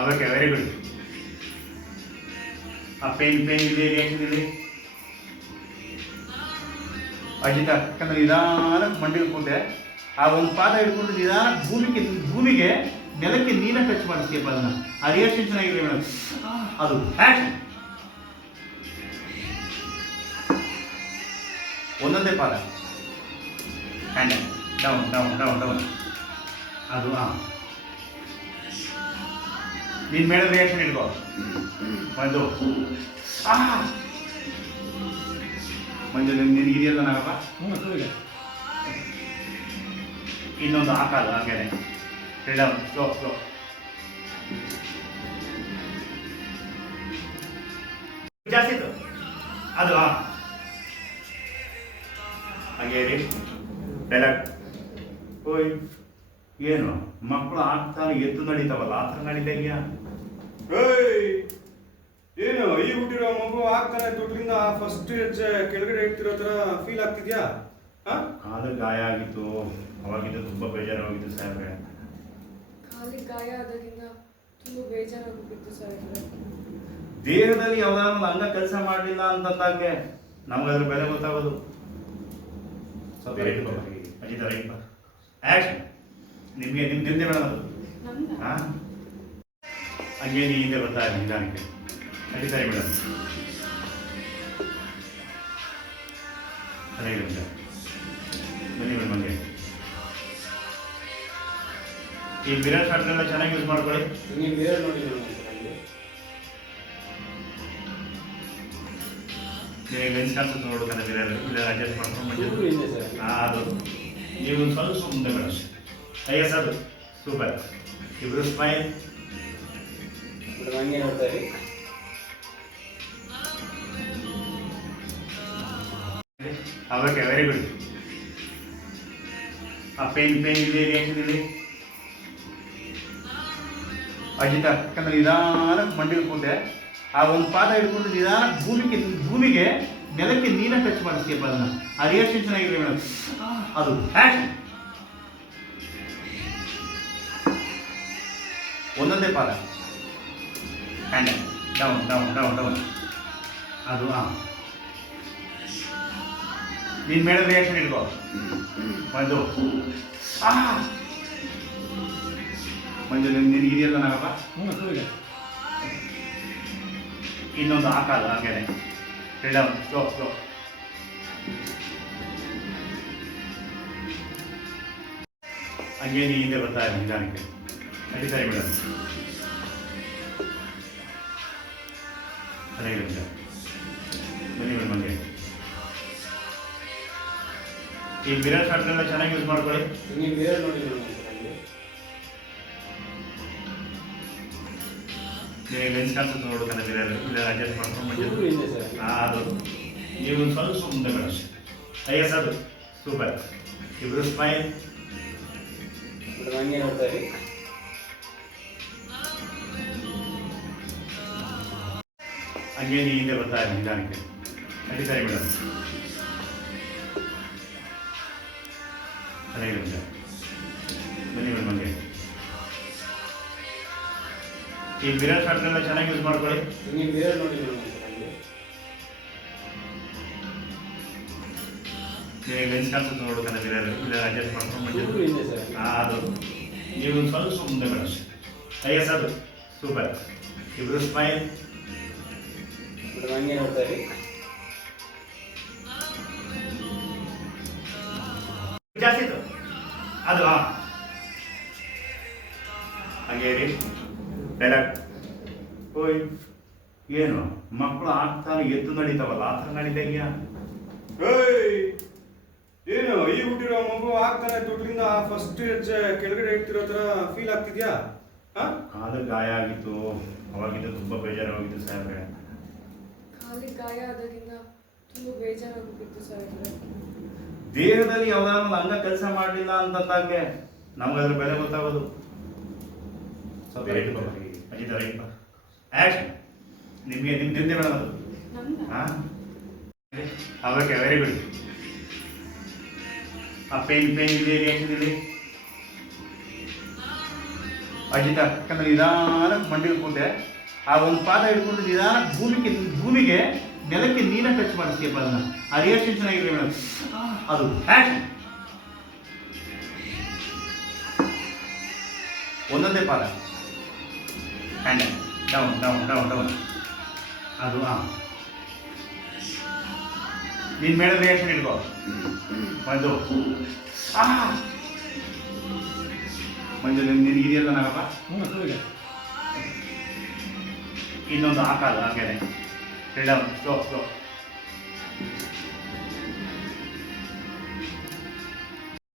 Okay very good. ಆ pain ಇಲ್ಲಿ reaction ಇಲ್ಲಿ ಅಜಿತ, ಯಾಕಂದ್ರೆ ನಿಧಾನ ಮಂಡಿಗೆ ಕೂತೆ ಆ ಒಂದು ಪಾದ ಹಿಡ್ಕೊಂಡು ನಿಧಾನ ಭೂಮಿಗೆ ನೆಲಕ್ಕೆ ನೀನ ಟಚ್ ಮಾಡಿಸ್ತೀಯಪ್ಪ ಅದನ್ನ. ಆ ರಿಯಾಕ್ಷನ್ ಚೆನ್ನಾಗಿದೆ ಮೇಡಮ್. ಅದು ಆಕ್ಷನ್. ಒಂದೊಂದೇ ಪಾದ hand down down down down. ಅದು ನೀನು ಮೇಡಮ್ ರಿಯಾಕ್ಷನ್ ಇಟ್ಕೋ. ಒಂದು ಮಂಜು ನಿನಗಿದೆಯಲ್ಲ ನಾಗಪ್ಪ. ಇನ್ನೊಂದು ಹಾಕಲ್ಲ ಹಾಗೇನೆ ಫ್ರೀಡಮ್ ಸ್ಲೋ ಸ್ಲೋ. ಜಾಸ್ತಿ ಇತ್ತು ಅದು ಹಾಗೆ ರೀ ಡೈಲಾಗ್. ಓಯ್ ಏನು ಮಕ್ಕಳು ಆಗ್ತಾನೆ ಎದ್ದು ನಡೀತಾವಲ್ಲ ಆ ಥರ ನಡೀತಾ ಇದೆಯಾ? ಏನು ಈ ಹುಟ್ಟಿರೋ ಮಗು ಆಗ್ತಾನೆ ದುಡ್ಡಿಂದ ಫಸ್ಟ್ ಹೆಜ್ಜೆ ಕೆಳಗಡೆ ಇಡ್ತಿರೋ ಥರ ಫೀಲ್ ಆಗ್ತಿದ್ಯಾ? ಕಾಲು ಗಾಯ ಆಗಿತ್ತು, ಅವಾಗಿದ್ದು ತುಂಬ ಬೇಜಾರಾಗಿತ್ತು ಸಾಹೇಬ್ರೆ. ಕಾಲಿಗೆ ಗಾಯ ಆದಾಗಿಂದ ತುಂಬ ಬೇಜಾರಾಗಿತ್ತು ಸಾಹೇಬ್ರೆ. ದೇಹದಲ್ಲಿ ಯಾವ್ದಾದ್ರು ಒಂದು ಅಂಗ ಕೆಲಸ ಮಾಡಲಿಲ್ಲ ಅಂತಂದಾಗೆ ನಮಗದ್ರ ಬೆಲೆ ಗೊತ್ತಾಗೋದು. ಸ್ವಲ್ಪ ರೈಟ್ ಬರೀ ಅಜಿತ ರೈಟ್ ಬಾ. ಆ್ಯಕ್ಷನ್. ನಿಮ್ದೆ ಮೇಡಮ್ ಅದು. ಹಾಂ ಹಂಗೆ ನೀ ಹಿಂದೆ ಬರ್ತಾ ಇದೆ ನಿಧಾನಕ್ಕೆ. ನಡೀತಾರೆ ಮೇಡಮ್. ಚೆನ್ನಾಗಿದೆ ಮೇಡಮ್. ಬನ್ನಿ ಮೇಡಮ್ ಹಂಗೆ. ಈ ಮಿರರ್ ಶಾಟ್ನೆಲ್ಲ ಚೆನ್ನಾಗಿ ಯೂಸ್ ಮಾಡ್ಕೊಳ್ಳಿ. ನೀವು ಮಿರರ್ ನೋಡಿ ನೀವು ಲೆನ್ಸ್ ಕಾನ್ಸೆಪ್ಟ್ ನೋಡೋದನ್ನ ಮಿರರ್ ಇಲ್ಲ ಅಡ್ಜಸ್ಟ್ ಮಾಡ್ಕೊಂಡು ಅದು ನೀವು ಸ್ವಲ್ಪ ಮುಂದೆ ಮೇಡಮ್. ಎಸ್ ಅದು ಸೂಪರ್. ಇಬ್ಬರು ಸ್ಮೈಲ್. ಹಂಗೆ ನೋಡ್ತಾರೆ. Okay very good. ಆ ಪೇನ್ ಇಲ್ಲಿ ರಿಯಾಕ್ಷನ್ ಇಲ್ಲಿ ಅಜಿತ, ಯಾಕಂದ್ರೆ ನಿಧಾನ ಮಂಡಿಗೆ ಕೂತೆ ಆ ಒಂದು ಪಾದ ಹಿಡ್ಕೊಂಡು ನಿಧಾನ ಭೂಮಿಗೆ ನೆಲಕ್ಕೆ ನೀನ ಟಚ್ ಮಾಡಿಸ್ತೀಯಪ್ಪ ಅದನ್ನ. ಆ ರಿಯಾಕ್ಷನ್ ಚೆನ್ನಾಗಿದೆ ಮೇಡಮ್. ಅದು ಆಕ್ಷನ್. ಒಂದೊಂದೇ ಪಾದ hand down down down down. ಅದು ನೀನು ಮೇಡಮ್ ರಿಯಾಕ್ಷನ್ ಇಟ್ಕೋ. ಒಂದು ಮಂಜು ನಿನಗಿದೆಯಲ್ಲ ನಾಗಪ್ಪ. ಇನ್ನೊಂದು ಹಾಕಲ್ಲ ಹಾಗೇನೆ ಫ್ರೀಡಮ್ ಸ್ಲೋ ಸ್ಲೋ. ಹಂಗೆ ನೀ ಹಿಂದೆ ಬರ್ತಾ ಇದೆ ನಿಧಾನಕ್ಕೆ. ನಡೀತಾರೆ ಮೇಡಮ್. ಚೆನ್ನಾಗಿದೆ ಮೇಡಮ್. ಬನ್ನಿ ಮೇಡಮ್ ಹಂಗೆ. ಈ ಮಿರರ್ ಶಾಟ್ನೆಲ್ಲ ಚೆನ್ನಾಗಿ ಯೂಸ್ ಮಾಡ್ಕೊಳ್ಳಿ. ನೀವು ಮಿರರ್ ನೋಡಿ ನೀವು ಲೆನ್ಸ್ ಕಾನ್ಸೆಪ್ಟ್ ನೋಡೋದನ್ನ ಮಿರರ್ ಇಲ್ಲ ಅಡ್ಜಸ್ಟ್ ಮಾಡ್ಕೊಂಡು ಅದು ನೀವು ಸ್ವಲ್ಪ ಮುಂದೆ ಮೇಡಮ್. ಎಸ್ ಅದು ಸೂಪರ್. ಇಬ್ಬರು ಸ್ಮೈಲ್. ಹಂಗೆ ನೋಡ್ತಾರೆ. ಹಂಗೆ ನೀ ಹಿಂದೆ ಬರ್ತಾ ಇದೆ ನಿಧಾನಕ್ಕೆ. ನಡೀತಾರೆ ಮೇಡಮ್. ಚೆನ್ನಾಗಿದೆ ಮೇಡಮ್. ಬನ್ನಿ ಮೇಡಮ್ ಹಂಗೆ. ಈ ಮಿರರ್ ಶಾಟ್ನೆಲ್ಲ ಚೆನ್ನಾಗಿ ಯೂಸ್ ಮಾಡ್ಕೊಳ್ಳಿ. ನೀವು ಮಿರರ್ ನೋಡಿ ನೀವು ಲೆನ್ಸ್ ಕಾನ್ಸೆಪ್ಟ್ ನೋಡೋದನ್ನ ಮಿರರ್ ಇಲ್ಲ ಅಡ್ಜಸ್ಟ್ ಮಾಡ್ಕೊಂಡು ಅದು ನೀವು ಸ್ವಲ್ಪ ಮುಂದೆ ಮೇಡಮ್. ಎಸ್ ಅದು ಸೂಪರ್. ಇಬ್ಬರು ಸ್ಮೈಲ್. ಹಂಗೆ ನೋಡ್ತಾರೆ. ಜಾಸ್ತಿ ಇತ್ತು ಅದು ಹಾಗೆ ರೀ ಡೈಲಾಗ್. ಓಯ್ ಏನು ಮಕ್ಕಳು ಆಗ್ತಾನೆ ಎದ್ದು ನಡೀತಾವಲ್ಲ ಆ ಥರ ನಡೀತಾ ಇದೆಯಾ? ಏನು ಈ ಹುಟ್ಟಿರೋ ಮಗು ಆಗ್ತಾನೆ ದುಡ್ಡಿಂದ ಫಸ್ಟ್ ಹೆಜ್ಜೆ ಕೆಳಗಡೆ ಇಡ್ತಿರೋ ಥರ ಫೀಲ್ ಆಗ್ತಿದ್ಯಾ? ಕಾಲು ಗಾಯ ಆಗಿತ್ತು, ಅವಾಗಿದ್ದು ತುಂಬ ಬೇಜಾರಾಗಿತ್ತು ಸಾಹೇಬ್ರೆ. ಕಾಲಿಗೆ ಗಾಯ ಆದಾಗಿಂದ ತುಂಬ ಬೇಜಾರಾಗಿತ್ತು ಸಾಹೇಬ್ರೆ. ದೇಹದಲ್ಲಿ ಯಾವ್ದಾದ್ರು ಒಂದು ಅಂಗ ಕೆಲಸ ಮಾಡಲಿಲ್ಲ ಅಂತಂದಾಗೆ ನಮಗದ್ರ ಬೆಲೆ ಗೊತ್ತಾಗೋದು. ಸ್ವಲ್ಪ ರೈಟ್ ಬರೀ ಅಜಿತ ರೈಟ್ ಬಾ. ಆಕ್ಷನ್. ನಿಮ್ದೆ ಮೇಡಮ್ ಅದು. ಹಾಂ ಓಕೆ ವೆರಿ ಗುಡ್. ಆ ಪೇನ್ ಇಲ್ಲಿ ರಿಯಾಕ್ಷನ್ ಇಲ್ಲಿ ಅಜಿತ ಯಾಕಂದ್ರೆ ನಿಧಾನ ಮಂಡಿಗೆ ಕೂತೆ ಆ ಒಂದು ಪಾದ ಹಿಡ್ಕೊಂಡು ನಿಧಾನ ಭೂಮಿಗೆ ನೆಲಕ್ಕೆ ನೀನ ಟಚ್ ಮಾಡಿಸ್ತೀಯಪ್ಪ ಅದನ್ನ ಆ ರಿಯಾಕ್ಷನ್ ಚೆನ್ನಾಗಿದೆ ಮೇಡಮ್ ಅದು ಆ್ಯಕ್ಷನ್ ಒಂದೊಂದೇ ಪಾದ hand down down down down ಅದು ಹಾಂ ನೀನು ಮೇಲೆ ರಿಯಾಕ್ಷನ್ ಇಟ್ಕೋ ಒಂದು ಮಂಜು ನಿನಗಿದೆಯಲ್ಲ ನಾಗಪ್ಪ ಇನ್ನೊಂದು ಹಾಕಲ್ಲ ಹಾಗೇನೆ ಡೌನ್ ಸ್ಲೋ ಸ್ಲೋ